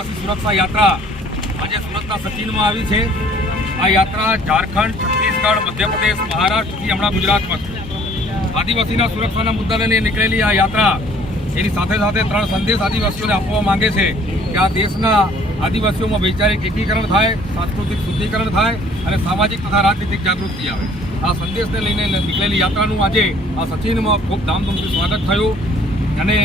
આદિવાસી સુરક્ષા યાત્રા આજે સુરતના સચિનમાં આવી છે। આ યાત્રા ઝારખંડ, છત્તીસગઢ, મધ્યપ્રદેશ, મહારાષ્ટ્રથી હમણાં ગુજરાતમાં છે। આદિવાસીના સુરક્ષાના મુદ્દાને લઈને નીકળેલી આ યાત્રા એની સાથે સાથે 3 સંદેશ આદિવાસીઓને આપવા માંગે છે કે આ દેશના આદિવાસીઓમાં વૈચારિક એકીકરણ થાય, સાંસ્કૃતિક શુદ્ધિકરણ થાય અને સામાજિક તથા રાજનીતિક જાગૃતિ આવે। આ સંદેશને લઈને નીકળેલી યાત્રાનું આજે આ સચિનમાં ખૂબ ધામધૂમથી સ્વાગત થયું અને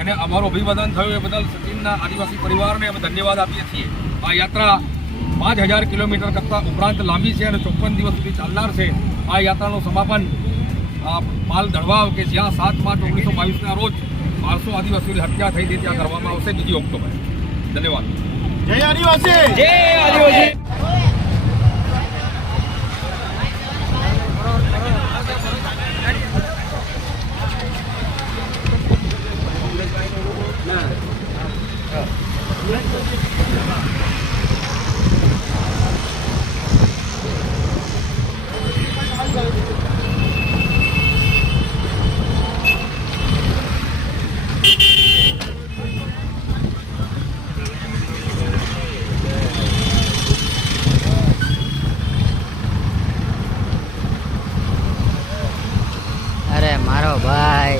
એને અમારું અભિવાદન થયું। એ બદલ સચિનના આદિવાસી પરિવારને અમે ધન્યવાદ આપીએ છીએ। આ યાત્રા 5000 કિલોમીટર કરતાં ઉપરાંત લાંબી છે અને 54 દિવસ સુધી ચાલનાર છે। આ યાત્રાનું સમાપન પાલ દળવાવ કે જ્યાં 7 માર્ચ 1922ના રોજ 1200 આદિવાસીઓની હત્યા થઈ હતી ત્યાં કરવામાં આવશે 2 ઓક્ટોબરે। ધન્યવાદ। જય આદિવાસી, જય આદિવાસી। અરે મારો ભાઈ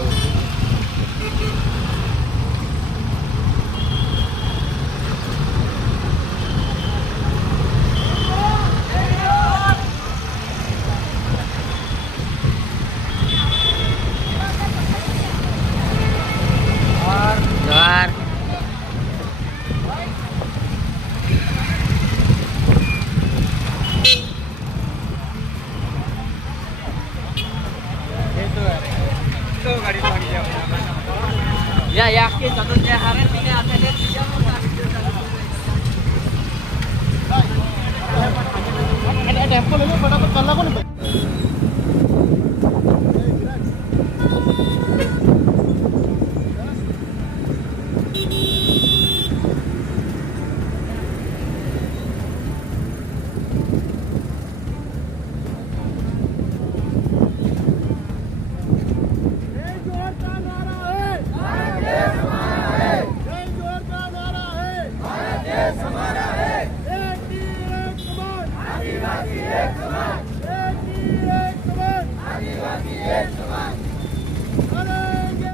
જોહાર या याके चलो जे हारे तिने आता ले दिया टेम्पो ले लो फटाफट, कल को नहीं।